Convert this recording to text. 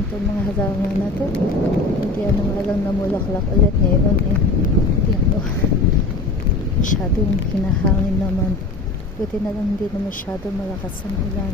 naman itong mga halaman na to. Hindi nga lang namulaklak ulit ngayon yan o. Masyadong hinahangin naman. Buti na lang hindi na masyado malakas ang ulan.